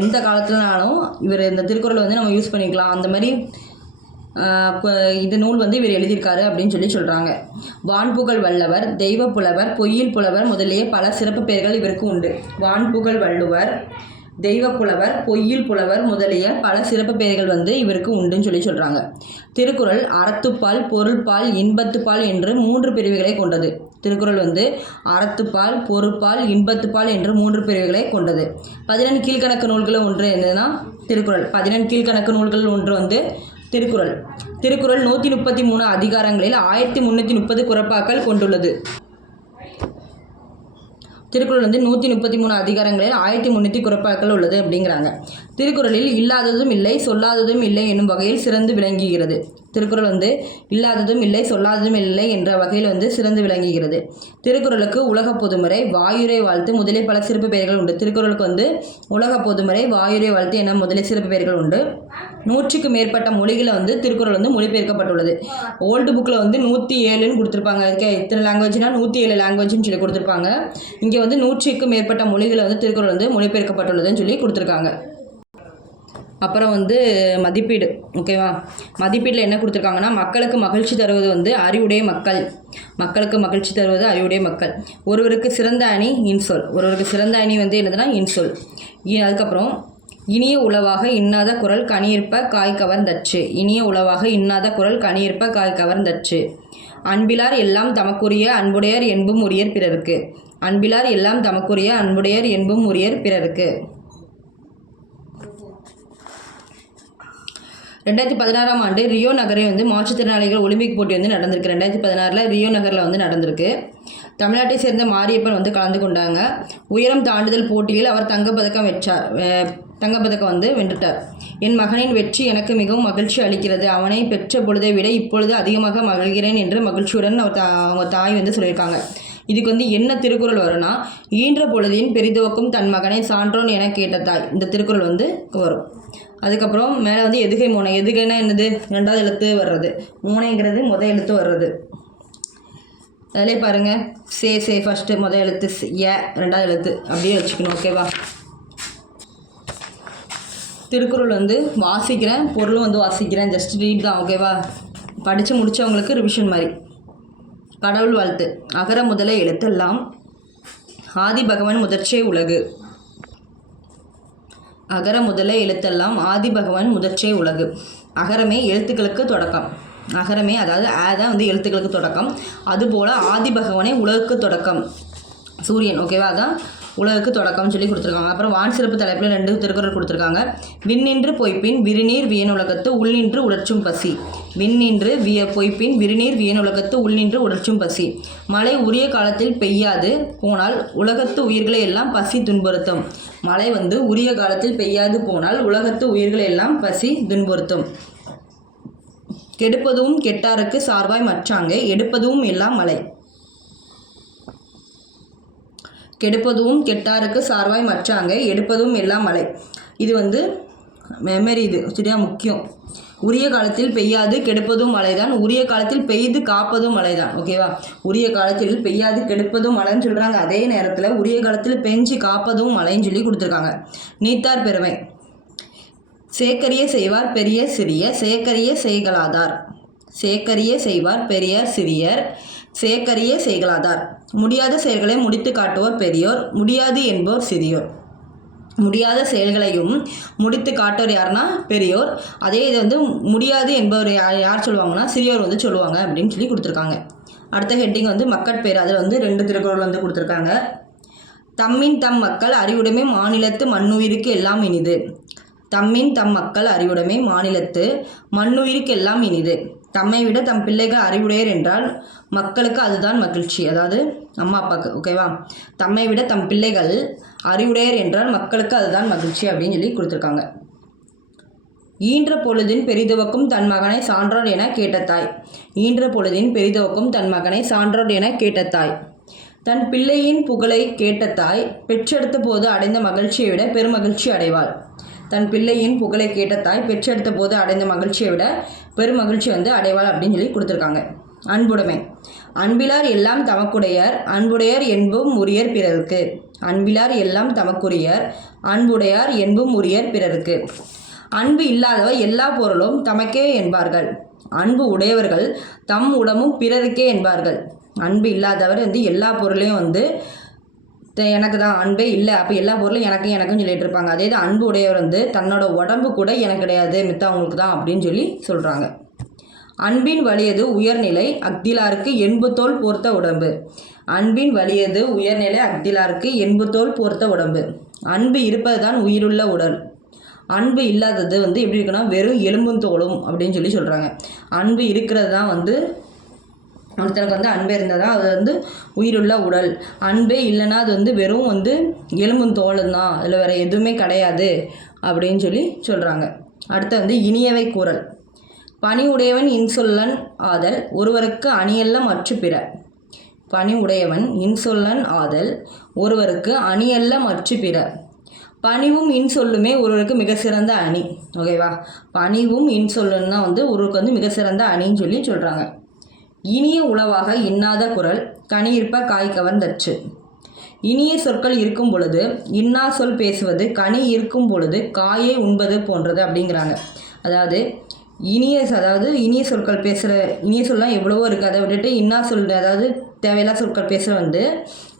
எந்த காலத்துலனாலும் இவர் இந்த திருக்குறளை வந்து நம்ம யூஸ் பண்ணிக்கலாம். அந்த மாதிரி இந்த நூல் வந்து இவர் எழுதியிருக்காரு அப்படின்னு சொல்கிறாங்க. வான்புகழ் வல்லவர், தெய்வ புலவர், பொய்யில் புலவர் முதலிய பல சிறப்பு பெயர்கள் இவருக்கு உண்டு. வான்புகழ் வள்ளுவர், தெய்வ புலவர், பொய்யில் புலவர் முதலிய பல சிறப்பு பெயர்கள் வந்து இவருக்கு உண்டுன்னு சொல்கிறாங்க. திருக்குறள் அறத்துப்பால், பொருள்பால், இன்பத்துப்பால் என்று 3 பிரிவுகளை கொண்டது. திருக்குறள் வந்து அறத்துப்பால், பொருட்பால், இன்பத்துப்பால் என்று 3 பிரிவுகளை கொண்டது. 14 கீழ்கணக்கு நூல்கள் ஒன்று என்னன்னா திருக்குறள். 14 கீழ்கணக்கு நூல்கள் ஒன்று வந்து திருக்குறள். திருக்குறள் 133 அதிகாரங்களில் 1330 குறப்பாக்கள் கொண்டுள்ளது. திருக்குறள் வந்து 133 அதிகாரங்களில் 1300 குறப்பாக்கள் உள்ளது அப்படிங்கிறாங்க. திருக்குறளில் இல்லாததும் இல்லை சொல்லாததும் இல்லை என்னும் வகையில் சிறந்து விளங்குகிறது. திருக்குறள் வந்து இல்லாததும் இல்லை சொல்லாததும் இல்லை என்ற வகையில் வந்து சிறந்து விளங்குகிறது. திருக்குறளுக்கு உலக பொதுமறை, வாயுரை வாழ்த்து முதலில் பல சிறப்பு பெயர்கள் உண்டு. திருக்குறளுக்கு வந்து உலக பொதுமறை, வாயுரை வாழ்த்து என முதலில் சிறப்பு பெயர்கள் உண்டு. 100க்கு மேற்பட்ட மொழிகளை வந்து திருக்குறள் வந்து மொழிபெயர்க்கப்பட்டுள்ளது. ஓல்டு புக்கில் வந்து 107ன்னு கொடுத்துருப்பாங்க. அதுக்கு இத்தனை லாங்குவேஜ்னா 107 லாங்குவேஜ்னு சொல்லி கொடுத்துருப்பாங்க. இங்கே வந்து 100க்கு மேற்பட்ட மொழிகளை வந்து திருக்குறள் வந்து மொழிபெயர்க்கப்பட்டுள்ளதுன்னு சொல்லி கொடுத்துருக்காங்க. அப்புறம் வந்து மதிப்பீடு, ஓகேவா? மதிப்பீட்டில் என்ன கொடுத்துருக்காங்கன்னா, மக்களுக்கு மகிழ்ச்சி தருவது வந்து அறிவுடைய மக்கள். மக்களுக்கு மகிழ்ச்சி தருவது அறிவுடைய மக்கள். ஒருவருக்கு சிறந்த அணி இன்சொல். ஒருவருக்கு சிறந்த அணி வந்து என்னதுன்னா இன்சொல். அதுக்கப்புறம் இனிய உளவாக இன்னாத குரல் கனியிருப்ப காய் கவர்ந்தச்சு. இனிய உளவாக இன்னாத குரல் கனியிருப்ப காய் கவர்ந்தச்சு. அன்பிலார் எல்லாம் தமக்குரிய அன்புடையர் என்பும் உரியர் பிறருக்கு. அன்பிலார் எல்லாம் தமக்குரிய அன்புடையர் என்பும் உரியர் பிறருக்கு. 2016ஆம் ஆண்டு ரியோ நகரில் வந்து மாற்றுத்திறனாளிகள் ஒலிம்பிக் போட்டி வந்து நடந்திருக்கு. 2016 ரியோ நகரில் வந்து நடந்திருக்கு. தமிழ்நாட்டை சேர்ந்த மாரியப்பன் வந்து கலந்து கொண்டாங்க. உயரம் தாண்டுதல் போட்டியில் அவர் தங்கப்பதக்கம் வந்து வென்றுட்டார். என் மகனின் வெற்றி எனக்கு மிகவும் மகிழ்ச்சி அளிக்கிறது. அவனை பெற்ற பொழுதை விட இப்பொழுது அதிகமாக மகிழ்கிறேன் என்று மகிழ்ச்சியுடன் அவங்க தாய் வந்து சொல்லியிருக்காங்க. இதுக்கு வந்து என்ன திருக்குறள் வரும்னா, ஈன்ற பொழுதின் பெரிதுவக்கும் தன் மகனை சான்றோன் என கேட்ட தாய். இந்த திருக்குறள் வந்து வரும். அதுக்கப்புறம் மேலே வந்து எதுகை மோனை. எதுகைனா என்னது? 2வது எழுத்து வர்றது. மோனைங்கிறது முதல் எழுத்து வர்றது. அதிலே பாருங்கள், சே ஃபஸ்ட்டு முதல் எழுத்து, 2வது எழுத்து அப்படியே வச்சுக்கணும், ஓகேவா? திருக்குறள் வந்து வாசிக்கிறேன், பொருளும் வந்து வாசிக்கிறேன், ஜஸ்ட் ரீட் தான், ஓகேவா? படித்து முடித்தவங்களுக்கு ரிவிஷன் மாதிரி. கடவுள் வாழ்த்து. அகர முதல எழுத்தெல்லாம் ஆதி பகவன் முதற்றே உலகு. அகர முதல எழுத்தெல்லாம் ஆதி பகவன் முதற்றே உலகு. அகரமே எழுத்துக்களுக்கு தொடக்கம். அகரமே அதாவது தான் வந்து எழுத்துக்களுக்கு தொடக்கம். அதுபோல் ஆதி பகவனே உலகுக்கு தொடக்கம். சூரியன், ஓகேவா? அதான் உலகுக்கு தொடக்கம்னு சொல்லி கொடுத்துருக்காங்க. அப்புறம் வான் சிறப்பு தலைப்பில் 2 திருக்குறள் கொடுத்துருக்காங்க. விண்ணின்று பொய்ப்பின் விரிநீர் வியனுலகத்து உள்நின்று உடற்றும் பசி. விண்ணின்று பொய்ப்பின் விரிநீர் வியனுலகத்து உள்நின்று உடற்றும் பசி. மழை உரிய காலத்தில் பெய்யாது போனால் உலகத்து உயிர்களை எல்லாம் பசி துன்புறுத்தும். மழை வந்து உரிய காலத்தில் பெய்யாது போனால் உலகத்து உயிர்களை எல்லாம் பசி துன்புறுத்தும். கெடுப்பதும் கெட்டாருக்கு சார்வாய் மற்றாங்கே எடுப்பதும் எல்லாம் மழை. கெடுப்பதும் கெட்டாருக்கு சார்வாய் மற்றாங்க எடுப்பதும் எல்லாம் மழை. இது வந்து மெமரி, இது சரியா முக்கியம். உரிய காலத்தில் பெய்யாது கெடுப்பதும் மழைதான், உரிய காலத்தில் பெய்து காப்பதும் மழைதான், ஓகேவா? உரிய காலத்தில் பெய்யாது கெடுப்பதும் மழைன்னு சொல்கிறாங்க. அதே நேரத்தில் உரிய காலத்தில் பெஞ்சு காப்பதும் மழைன்னு சொல்லி கொடுத்துருக்காங்க. நீத்தார் பெருமை. சேக்கரிய செய்வார் பெரியர் சிறிய சேக்கரிய செய்கலாதார். சேக்கரிய செய்வார் பெரியர் சிறியர் சேக்கரிய செய்கலாதார். முடியாத செயல்களை முடித்து காட்டுவோர் பெரியோர், முடியாது என்போர் சிறியோர். முடியாத செயல்களையும் முடித்து காட்டுவோர் யாருன்னா பெரியோர். அதே இதை வந்து முடியாது என்பவர் யார் சொல்லுவாங்கன்னா சிறியோர் வந்து சொல்லுவாங்க அப்படின்னு சொல்லி கொடுத்துருக்காங்க. அடுத்த ஹெட்டிங் வந்து மக்கட்பேர். அதில் வந்து 2 திருக்குறள் வந்து கொடுத்துருக்காங்க. தம்மின் தம் மக்கள் அறிவுடைமை மாநிலத்து மண்ணுயிருக்கு எல்லாம் இனிது. தம்மின் தம் மக்கள் அறிவுடைமை மாநிலத்து மண்ணுயிருக்கு எல்லாம் இனிது. தம்மை விட தம் பிள்ளைகள் அறிவுடையர் என்றால் மக்களுக்கு அதுதான் மகிழ்ச்சி. அதாவது அம்மா அப்பாவுக்கு, ஓகேவா? தம்மை விட தம் பிள்ளைகள் அறிவுடையர் என்றால் மக்களுக்கு அதுதான் மகிழ்ச்சி அப்படின்னு சொல்லி கொடுத்துருக்காங்க. ஈன்ற பொழுதின் பெரிதுவக்கும் தன் மகனை சான்றோர் என கேட்ட தாய். ஈன்ற பொழுதின் பெரிதுவக்கும் தன் மகனை சான்றோர் என கேட்ட தாய். தன் பிள்ளையின் புகழை கேட்ட தாய் பெற்றெடுத்த போது அடைந்த மகிழ்ச்சியை விட பெருமகிழ்ச்சி அடைவாள். தன் பிள்ளையின் புகழை கேட்ட தாய் பெற்றெடுத்த போது அடைந்த மகிழ்ச்சியை விட பெருமகிழ்ச்சி வந்து அடைவாள் அப்படின்னு சொல்லி கொடுத்துருக்காங்க. அன்புடைமை. அன்பிலார் எல்லாம் தமக்குடையர் அன்புடையர் என்பும் உரியர் பிறருக்கு. அன்பிலார் எல்லாம் தமக்குரியர் அன்புடையார் என்பும் உரியர் பிறருக்கு. அன்பு இல்லாதவர் எல்லா பொருளும் தமக்கே என்பார்கள். அன்பு உடையவர்கள் தம் உடம்பும் பிறருக்கே என்பார்கள். அன்பு இல்லாதவர் வந்து எல்லா பொருளையும் வந்து எனக்கு தான், அன்பே இல்லை, அப்போ எல்லா பொருளும் எனக்கும் சொல்லிட்டு இருப்பாங்க. அதே தான் அன்பு உடையவர் வந்து தன்னோட உடம்பு கூட எனக்கு கிடையாது, மித்தவங்களுக்கு தான் அப்படின்னு சொல்லி சொல்கிறாங்க. அன்பின் வலியது உயர்நிலை அக்திலாருக்கு எண்புத்தோல் போர்த்த உடம்பு. அன்பின் வலியது உயர்நிலை அக்திலாருக்கு எண்புத்தோல் போர்த்த உடம்பு. அன்பு இருப்பது தான் உயிருள்ள உடல். அன்பு இல்லாதது வந்து எப்படி இருக்குன்னா வெறும் எலும்பும் தோலும் அப்படின்னு சொல்லி சொல்கிறாங்க. அன்பு இருக்கிறது தான் வந்து ஒருத்தனுக்கு வந்து அன்பே இருந்தால் தான் அது வந்து உயிருள்ள உடல். அன்பே இல்லைன்னா அது வந்து வெறும் வந்து எலும்பும் தோலும் தான், அதில் வேறு எதுவுமே கிடையாது அப்படின்னு சொல்லி சொல்கிறாங்க. அடுத்து வந்து இனியவை கூறல். பணி உடையவன் இன்சொல்லன் ஆதல் ஒருவருக்கு அணியல்ல மற்ற பிற. பணி உடையவன் இன்சொல்லன் ஆதல் ஒருவருக்கு அணியல்ல மற்ற பிற. பணிவும் இன்சொல்லுமே ஒருவருக்கு மிக சிறந்த அணி. ஓகேவா? பணிவும் இன்சொல்லுன்னு தான் வந்து ஒருவருக்கு வந்து மிக சிறந்த அணின்னு சொல்லி சொல்கிறாங்க. இனிய உளவாக இன்னாத குரல் கனியிருப்ப காய் கவர்ந்தற்று. இனிய சொற்கள் இருக்கும் பொழுது இன்னா சொல் பேசுவது கனி இருக்கும் பொழுது காயை உண்பது போன்றது அப்படிங்கிறாங்க. அதாவது இனிய சொற்கள் பேசுகிற இனிய சொல்லாம் எவ்வளவோ இருக்குது, அதை விட்டுட்டு இன்னா சொல் அதாவது தேவையில்லா சொற்கள் பேசுகிற வந்து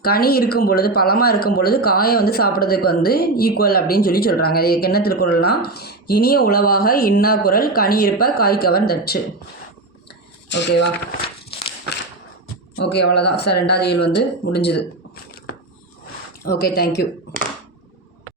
கனி இருக்கும் பொழுது பழமாக இருக்கும் பொழுது காயை வந்து சாப்பிட்றதுக்கு வந்து ஈக்குவல் அப்படின்னு சொல்லி சொல்கிறாங்க. இதுக்கு என்ன திருக்குறள்னா இனிய உளவாக இன்னா குரல் கனி இருப்ப காய் கவர்ந்தற்று. ஓகேவா? ஓகே, அவ்வளோதான் சார். 2வது இயல் வந்து முடிஞ்சுது. Okay, thank you.